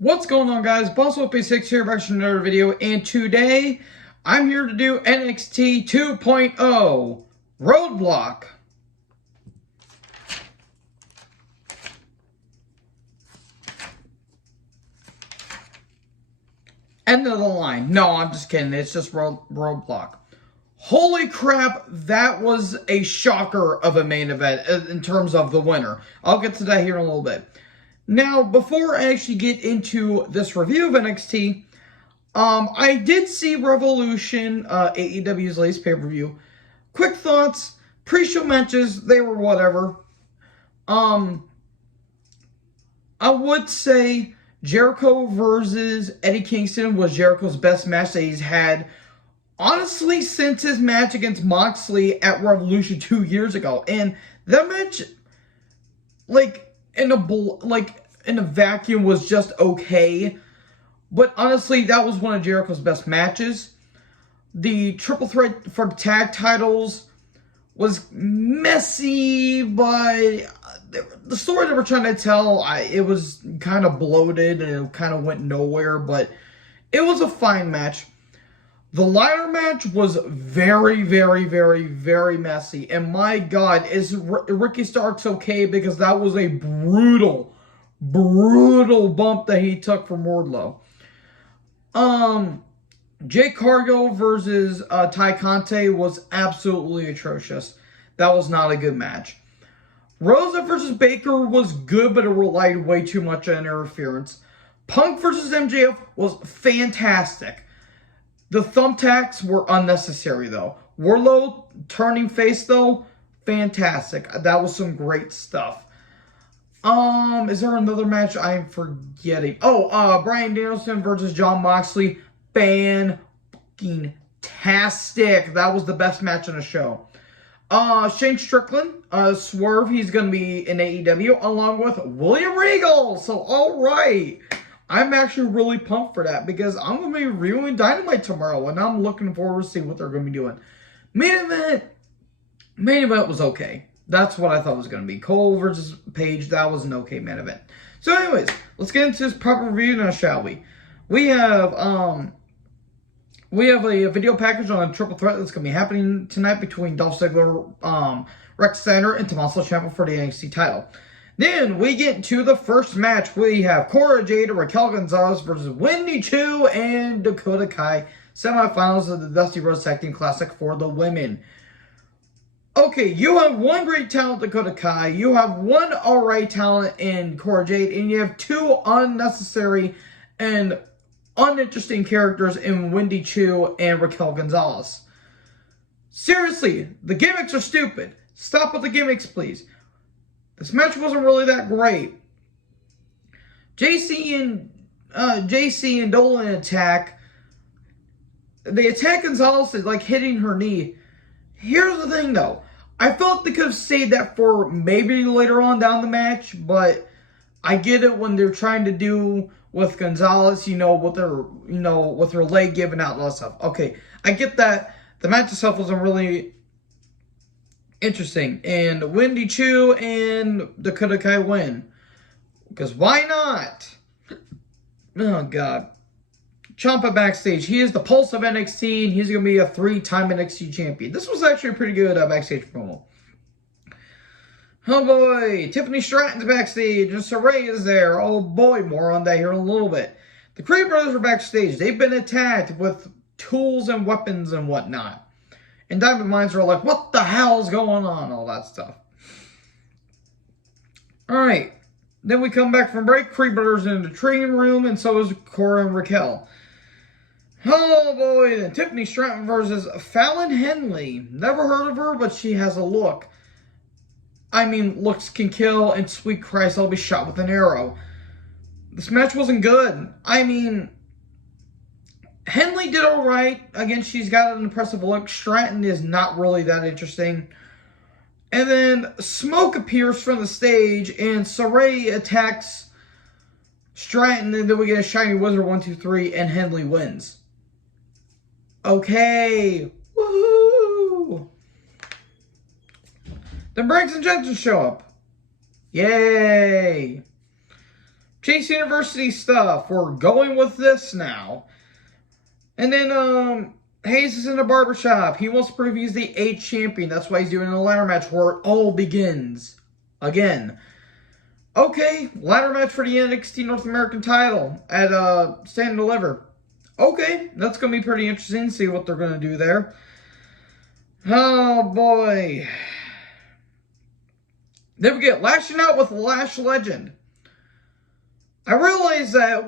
What's going on, guys? BossWhip86 here, back to another video, and today I'm here to do NXT 2.0 Roadblock. End of the line. No, I'm just kidding. It's just Roadblock. Holy crap, that was a shocker of a main event in terms of the winner. I'll get to that here in a little bit. Now, before I actually get into this review of NXT, I did see Revolution, AEW's latest pay-per-view. Quick thoughts, pre-show matches, they were whatever. I would say Jericho versus Eddie Kingston was Jericho's best match that he's had, honestly, since his match against Moxley at Revolution 2 years ago. And that match, in a vacuum, was just okay. But honestly, that was one of Jericho's best matches. The triple threat for tag titles was messy, but the story that we're trying to tell, it was kind of bloated and it kind of went nowhere, but it was a fine match. The ladder match was very, very, very, very messy. And my God, is Ricky Starks okay? Because that was a brutal, brutal bump that he took from Wardlow. Jake Cargill versus Ty Conte was absolutely atrocious. That was not a good match. Rosa versus Baker was good, but it relied way too much on interference. Punk versus MJF was fantastic. The thumbtacks were unnecessary, though. Wardlow turning face, though, fantastic. That was some great stuff. Is there another match I'm forgetting? Oh, Bryan Danielson versus Jon Moxley. Fan-fucking-tastic. That was the best match on the show. Shane Strickland, Swerve, he's going to be in AEW, along with William Regal. So, alright. I'm actually really pumped for that because I'm going to be reviewing Dynamite tomorrow, and I'm looking forward to see what they're going to be doing. Main event was okay. That's what I thought it was going to be. Cole versus Paige, that was an okay main event. So anyways, let's get into this proper review now, shall we? We have a video package on a triple threat that's going to be happening tonight between Dolph Ziggler, Rex Sandler, and Tommaso Ciampa for the NXT title. Then we get to the first match. We have Cora Jade and Raquel Gonzalez versus Wendy Choo and Dakota Kai. Semifinals of the Dusty Rhodes Tag Team Classic for the women. Okay, you have one great talent, Dakota Kai. You have one alright talent in Cora Jade. And you have two unnecessary and uninteresting characters in Wendy Choo and Raquel Gonzalez. Seriously, the gimmicks are stupid. Stop with the gimmicks, please. This match wasn't really that great. JC and Dolan attack. They attack Gonzalez is like hitting her knee. Here's the thing, though. I felt they could have saved that for maybe later on down the match, but I get it when they're trying to do with Gonzalez, with her leg giving out and all that stuff. Okay, I get that. The match itself wasn't really interesting. And Wendy Choo and Dakota Kai win. Because why not? Oh, God. Ciampa backstage. He is the pulse of NXT, and he's going to be a 3-time NXT champion. This was actually a pretty good backstage promo. Oh, boy. Tiffany Stratton's backstage, and Saray is there. Oh, boy. More on that here in a little bit. The Creed brothers are backstage. They've been attacked with tools and weapons and whatnot. And Diamond Mines are like, what the hell's going on? All that stuff. Alright. Then we come back from break. Creed brothers in the training room, and so is Cora and Raquel. Oh boy, then Tiffany Stratton versus Fallon Henley. Never heard of her, but she has a look. I mean, looks can kill, and sweet Christ, I'll be shot with an arrow. This match wasn't good. I mean, Henley did alright. Again, she's got an impressive look. Stratton is not really that interesting. And then smoke appears from the stage, and Saray attacks Stratton, and then we get a shiny wizard 1, 2, 3, and Henley wins. Okay. Woohoo! Then Briggs and Jensen show up. Yay! Chase University stuff. We're going with this now. And then, Hayes is in the barbershop. He wants to prove he's the 8th champion. That's why he's doing a ladder match where it all begins. Again. Okay, ladder match for the NXT North American title at Stand and Deliver. Okay, that's going to be pretty interesting. See what they're going to do there. Oh, boy. Then we get Lashing Out with Lash Legend. I realized that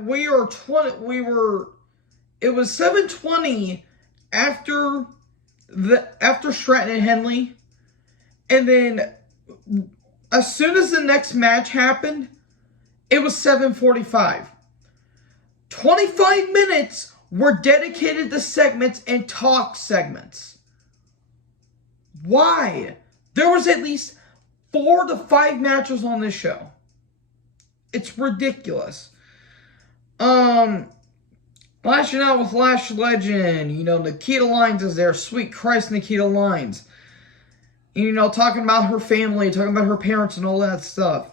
it was 7:20 after Stratton and Henley. And then as soon as the next match happened, it was 7:45. 25 minutes were dedicated to segments and talk segments. Why? There was at least 4 to 5 matches on this show. It's ridiculous. Lashing Out with Lash Legend. You know, Nikita Lyons is there. Sweet Christ, Nikita Lyons. You know, talking about her family, talking about her parents and all that stuff.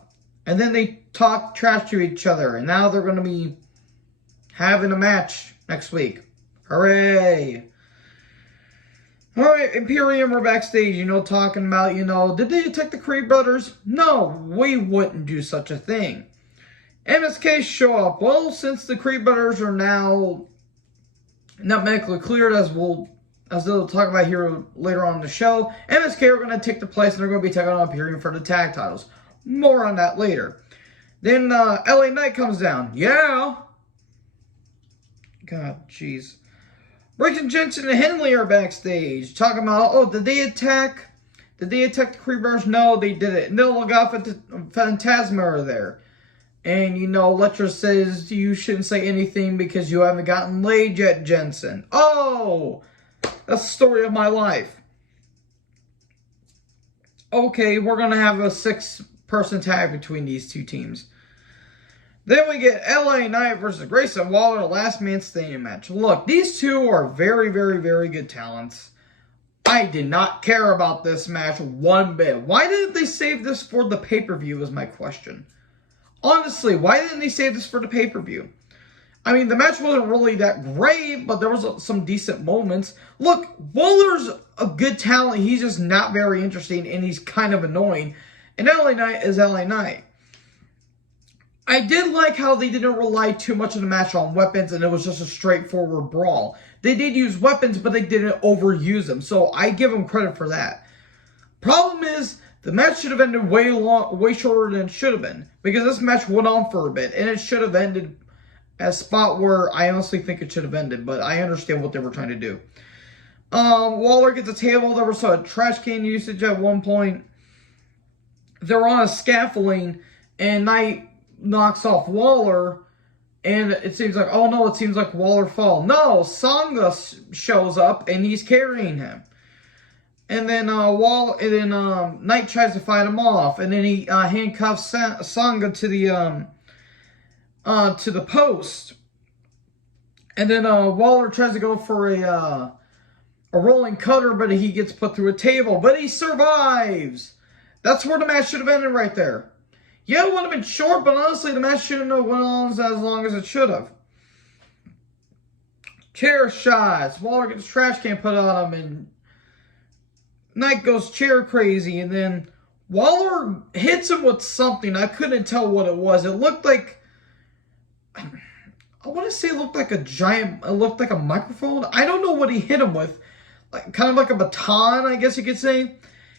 And then they talk trash to each other. And now they're going to be having a match next week. Hooray. Alright, Imperium are backstage, you know, talking about, you know, did they attack the Creed brothers? No, we wouldn't do such a thing. MSK show up. Well, since the Creed brothers are now not medically cleared, as they'll talk about here later on in the show, MSK are going to take the place and they're going to be taking on Imperium for the tag titles. More on that later. Then LA Knight comes down. Yeah. God, jeez. Grayson Jensen and Henley are backstage talking about, oh, did they attack the Creed brothers? No, they didn't. And they'll look off at the Phantasma are there. And, you know, Letra says you shouldn't say anything because you haven't gotten laid yet, Jensen. Oh, that's the story of my life. Okay, we're going to have a 6-person tag between these two teams. Then we get LA Knight versus Grayson Waller, last man standing match. Look, these two are very, very, very good talents. I did not care about this match one bit. Why didn't they save this for the pay-per-view is my question. Honestly, why didn't they save this for the pay-per-view? I mean, the match wasn't really that great, but there was some decent moments. Look, Waller's a good talent. He's just not very interesting, and he's kind of annoying. And LA Knight is LA Knight. I did like how they didn't rely too much in the match on weapons, and it was just a straightforward brawl. They did use weapons, but they didn't overuse them, so I give them credit for that. Problem is, the match should have ended way shorter than it should have been, because this match went on for a bit, and it should have ended at a spot where I honestly think it should have ended, but I understand what they were trying to do. Waller gets a table. There was a trash can usage at one point. They're on a scaffolding, and Knight knocks off Waller, and it seems like, oh no, it seems like Waller fall. No, Sangha shows up, and he's carrying him. And then Knight tries to fight him off, and then he handcuffs Sangha to the post. And then Waller tries to go for a rolling cutter, but he gets put through a table, but he survives. That's where the match should have ended right there. Yeah, it would have been short, but honestly, the match shouldn't have went on as long as it should have. Chair shots. Waller gets a trash can put on him, and Knight goes chair crazy, and then Waller hits him with something. I couldn't tell what it was. It looked like, I want to say it looked like a microphone. I don't know what he hit him with. Kind of like a baton, I guess you could say.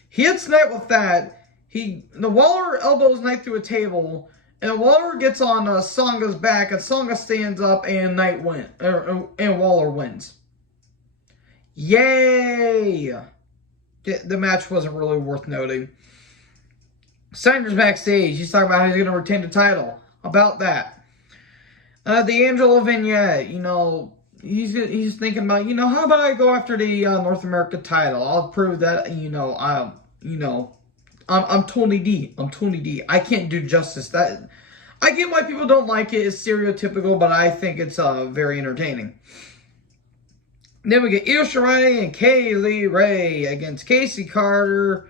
He hits Knight with that. The Waller elbows Knight through a table, and Waller gets on Sangha's back, and Sangha stands up, and and Waller wins. Yay! The match wasn't really worth noting. Steiner's backstage. He's talking about how he's going to retain the title. About that. The Angelo vignette, you know, he's thinking about, you know, how about I go after the North America title? I'll prove that, I'm Tony D. I'm Tony D. I can't do justice. I get why people don't like it. It's stereotypical, but I think it's very entertaining. Then we get Io Shirai and Kaylee Ray against Casey Carter.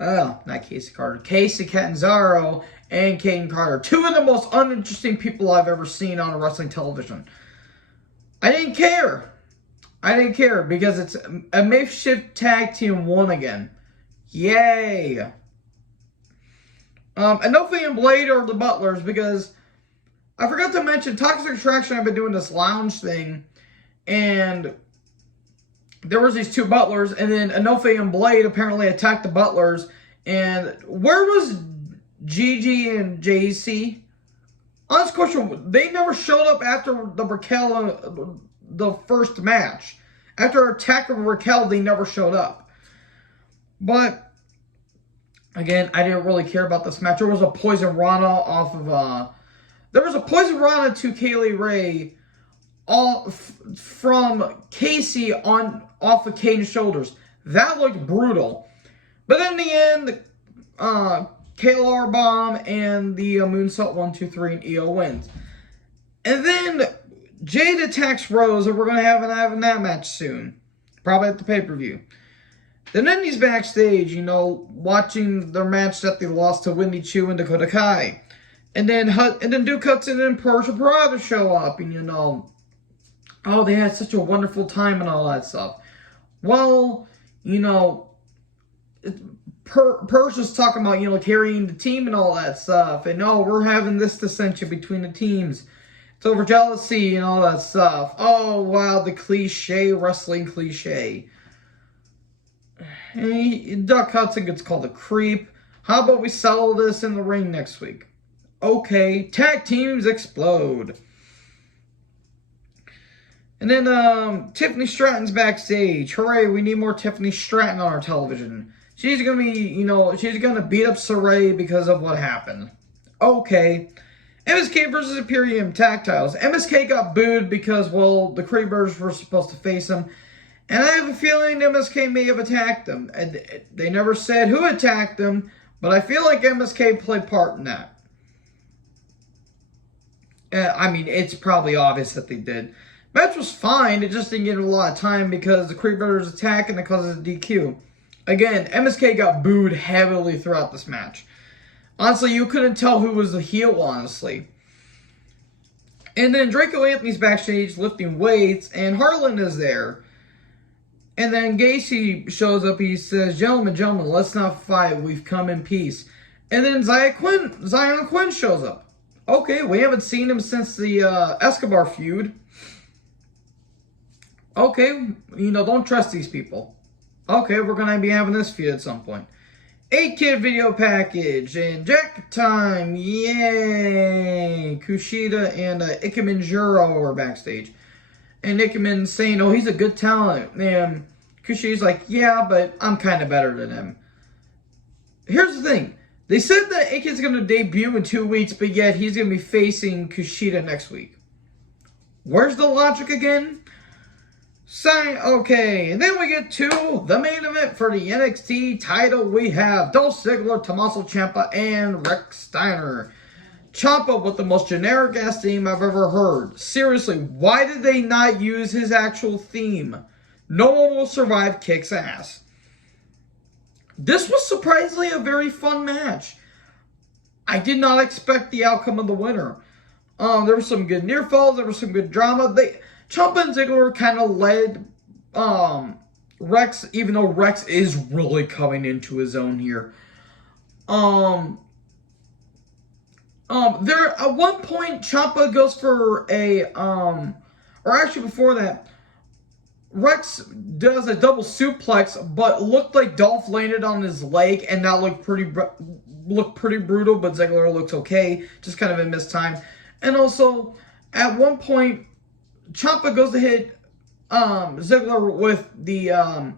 Not Casey Carter. Casey Catanzaro and Caden Carter. Two of the most uninteresting people I've ever seen on wrestling television. I didn't care. I didn't care because it's a makeshift tag team won again. Yay. Enough and Blade are the butlers because I forgot to mention Toxic Attraction. I've been doing this lounge thing, and there was these two butlers, and then Enofe and Blade apparently attacked the butlers. And where was Gigi and JC? Honest question, they never showed up after the Raquel, the first match. After attack of Raquel, they never showed up. But again, I didn't really care about this match. There was a Poison Rana off of there was a Poison Rana to Kaylee Ray from Casey off of Caden's shoulders. That looked brutal. But in the end, KLR Bomb and the Moonsault 1, 2, 3 and EO wins. And then Jade attacks Rose, and we're going to have that match soon. Probably at the pay-per-view. Then Indy's backstage, watching their match that they lost to Windy Chu and Dakota Kai. And then Duke Hudson and Persia Parada show up, and oh, they had such a wonderful time and all that stuff. Well, Persia's talking about, carrying the team and all that stuff. And, we're having this dissension between the teams. It's over jealousy and all that stuff. Oh, wow, the cliche, wrestling cliche. And Duck Hudson gets called a creep. How about we settle this in the ring next week? Okay, tag teams explode. And then Tiffany Stratton's backstage. Hooray, we need more Tiffany Stratton on our television. She's going to be, she's going to beat up Saray because of what happened. Okay. MSK versus Imperium Tactiles. MSK got booed because, well, the Creepers were supposed to face him. And I have a feeling MSK may have attacked them. And they never said who attacked them, but I feel like MSK played part in that. I mean, it's probably obvious that they did. Match was fine. It just didn't get a lot of time because the Creepers attacked and it causes a DQ. Again, MSK got booed heavily throughout this match. Honestly, you couldn't tell who was the heel, honestly. And then Draco Anthony's backstage lifting weights, and Harlan is there. And then Gacy shows up. He says, gentlemen, let's not fight. We've come in peace. And then Zion Quinn shows up. Okay, we haven't seen him since the Escobar feud. Okay, don't trust these people. Okay, we're going to be having this feud at some point. 8-kid video package and jacket time. Yay! Kushida and Ikemen Jiro are backstage. And Ikemen saying, oh, he's a good talent. And Kushida's like, yeah, but I'm kind of better than him. Here's the thing. They said that Ikemen's going to debut in 2 weeks, but yet he's going to be facing Kushida next week. Where's the logic again? Okay, and then we get to the main event for the NXT title. We have Dolph Ziggler, Tommaso Ciampa, and Rex Steiner. Ciampa with the most generic-ass theme I've ever heard. Seriously, why did they not use his actual theme? No one will survive kicks ass. This was surprisingly a very fun match. I did not expect the outcome of the winner. There were some good near falls. There was some good drama. Ciampa and Ziggler kind of led Rex, even though Rex is really coming into his own here. There at one point Ciampa goes for a or actually before that, Rex does a double suplex, but looked like Dolph landed on his leg, and that looked pretty brutal. But Ziggler looks okay, just kind of a missed time. And also, at one point, Ciampa goes to hit Ziggler with the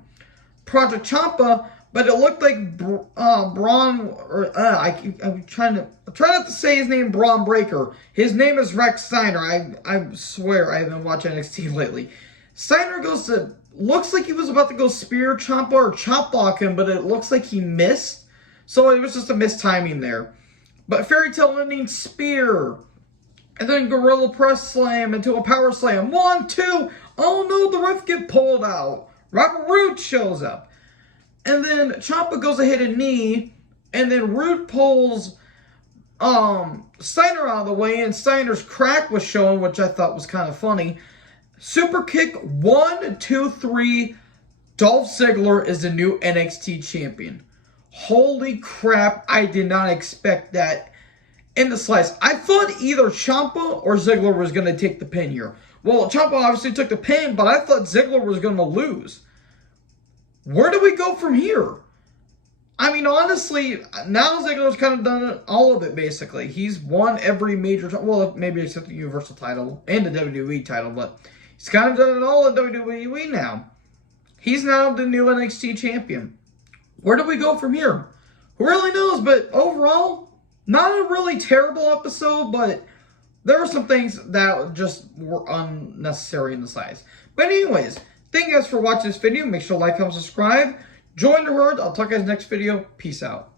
Project Ciampa, but it looked like Braun. I'm trying not to say his name, Braun Breaker. His name is Rex Steiner. I swear I haven't watched NXT lately. Steiner looks like he was about to go spear Ciampa or chop block him, but it looks like he missed. So it was just a mistiming there. But Fairy Tale Ending spear. And then Gorilla Press Slam into a Power Slam. 1, 2. Oh no, the ref get pulled out. Robert Roode shows up. And then Ciampa goes to hit a knee. And then Roode pulls Steiner out of the way, and Steiner's crack was showing, which I thought was kind of funny. Super kick 1, 2, 3. Dolph Ziggler is the new NXT champion. Holy crap, I did not expect that in the slice. I thought either Ciampa or Ziggler was going to take the pin here. Well, Ciampa obviously took the pin, but I thought Ziggler was going to lose. Where do we go from here? I mean, honestly, now Ziggler's kind of done all of it, basically. He's won every major title, well, maybe except the Universal title and the WWE title, but he's kind of done it all in WWE now. He's now the new NXT champion. Where do we go from here? Who really knows? But overall, not a really terrible episode, but there were some things that just were unnecessary in the size. But anyways, thank you guys for watching this video. Make sure to like, comment, subscribe. Join the herd. I'll talk to you guys next video. Peace out.